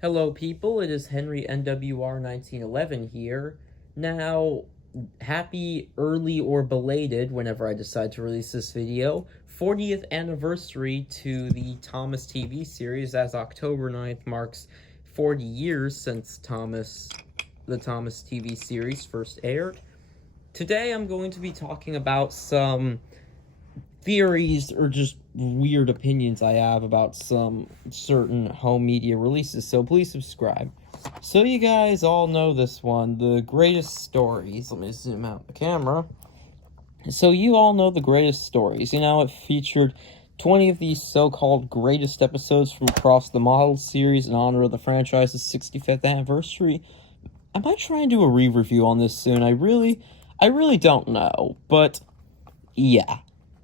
Hello, people. It is Henry NWR 1911 here. Now, happy early or belated, whenever I decide to release this video, 40th anniversary to the Thomas TV series, as October 9th marks 40 years since the Thomas TV series first aired. Today, I'm going to be talking about some theories or just weird opinions I have about some certain home media releases, so please subscribe. So you guys all know this one, the greatest stories. Let me zoom out the camera. So you all know the greatest stories. It featured 20 of these so-called greatest episodes from across the model series in honor of the franchise's 65th anniversary. I might try and do a re-review on this soon. I really don't know, but yeah.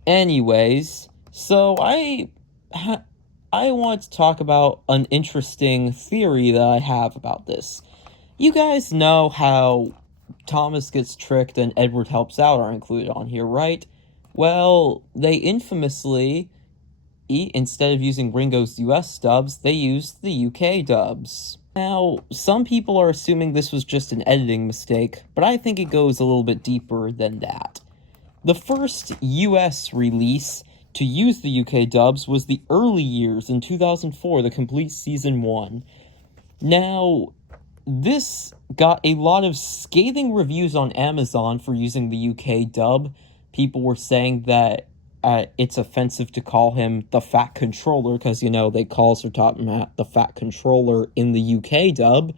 Anyways, so I want to talk about an interesting theory that I have about this. You guys know how Thomas gets tricked and Edward helps out are included on here, right? Well, they infamously, instead of using Ringo's US dubs, they used the UK dubs. Now, some people are assuming this was just an editing mistake, but I think it goes a little bit deeper than that. The first US release to use the UK dubs was the early years in 2004, the complete season 1. Now, this got a lot of scathing reviews on Amazon for using the UK dub. People were saying that it's offensive to call him the Fat Controller, because, they call Sir Topham the Fat Controller in the UK dub.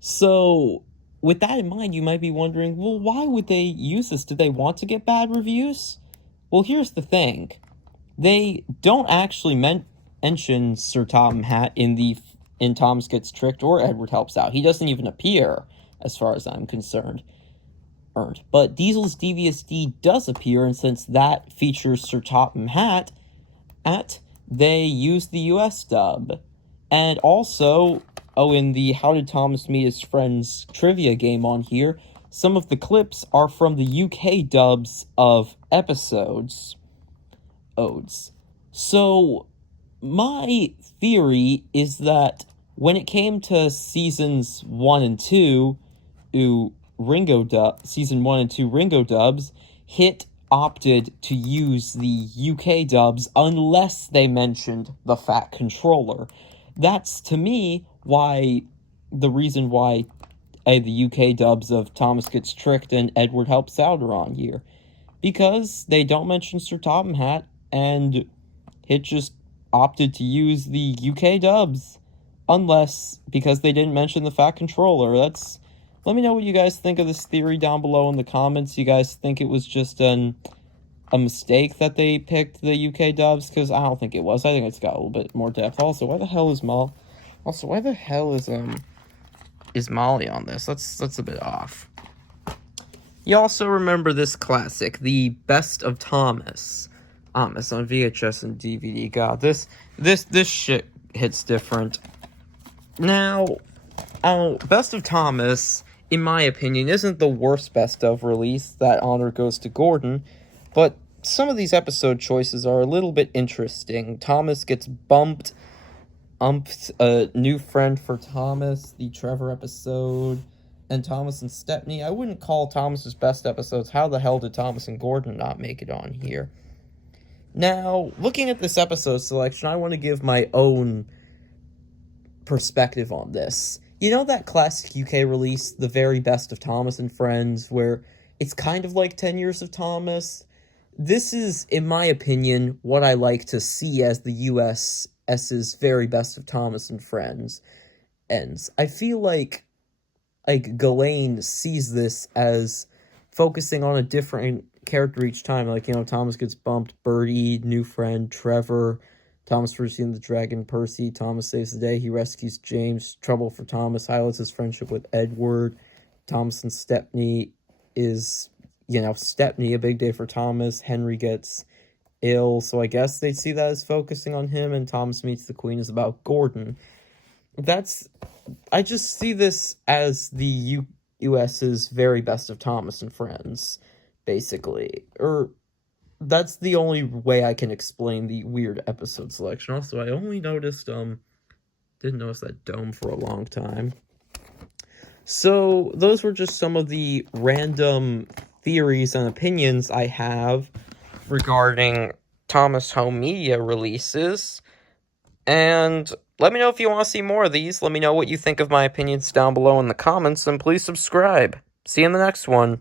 So, with that in mind, you might be wondering, well, why would they use this? Did they want to get bad reviews? Well, here's the thing. They don't actually mention Sir Topham Hatt in Thomas Gets Tricked or Edward Helps Out. He doesn't even appear, as far as I'm concerned. But Diesel's Devious D does appear, and since that features Sir Topham Hatt, they use the US dub. And also, in the How Did Thomas Meet His Friends trivia game on here, some of the clips are from the UK dubs of episodes. So, my theory is that when it came to seasons 1 and 2, season 1 and 2 Ringo dubs, HIT opted to use the UK dubs unless they mentioned the Fat Controller. That's, to me, the reason why the UK dubs of Thomas Gets Tricked and Edward Helps Out are on here. Because they don't mention Sir Topham Hatt, and HIT just opted to use the UK dubs. Because they didn't mention the Fat Controller. Let me know what you guys think of this theory down below in the comments. You guys think it was just a mistake that they picked the UK dubs? Because I don't think it was. I think it's got a little bit more depth. Also, why the hell is Molly on this? That's a bit off. You also remember this classic, the Best of Thomas. On VHS and DVD. God, this shit hits different. Now, Best of Thomas, in my opinion, isn't the worst best of release. That honor goes to Gordon, but some of these episode choices are a little bit interesting. Thomas gets bumped, a new friend for Thomas, the Trevor episode, and Thomas and Stepney. I wouldn't call Thomas's best episodes. How the hell did Thomas and Gordon not make it on here? Now, looking at this episode selection, I want to give my own perspective on this. You know that classic UK release, The Very Best of Thomas and Friends, where it's kind of like 10 Years of Thomas? This is, in my opinion, what I like to see as the US's Very Best of Thomas and Friends ends. I feel like Ghislaine sees this as focusing on a different character each time. Thomas gets bumped, Birdie, new friend, Trevor, Thomas Percy and the Dragon, Percy, Thomas saves the day, he rescues James, trouble for Thomas, highlights his friendship with Edward, Thomas and Stepney is, Stepney, a big day for Thomas, Henry gets ill, so I guess they see that as focusing on him, and Thomas Meets the Queen is about Gordon. I just see this as the US's Very Best of Thomas and Friends, basically. that's the only way I can explain the weird episode selection. Also, I only noticed, didn't notice that dome for a long time. So, those were just some of the random theories and opinions I have regarding Thomas Home Media releases. And let me know if you want to see more of these. Let me know what you think of my opinions down below in the comments, and please subscribe. See you in the next one.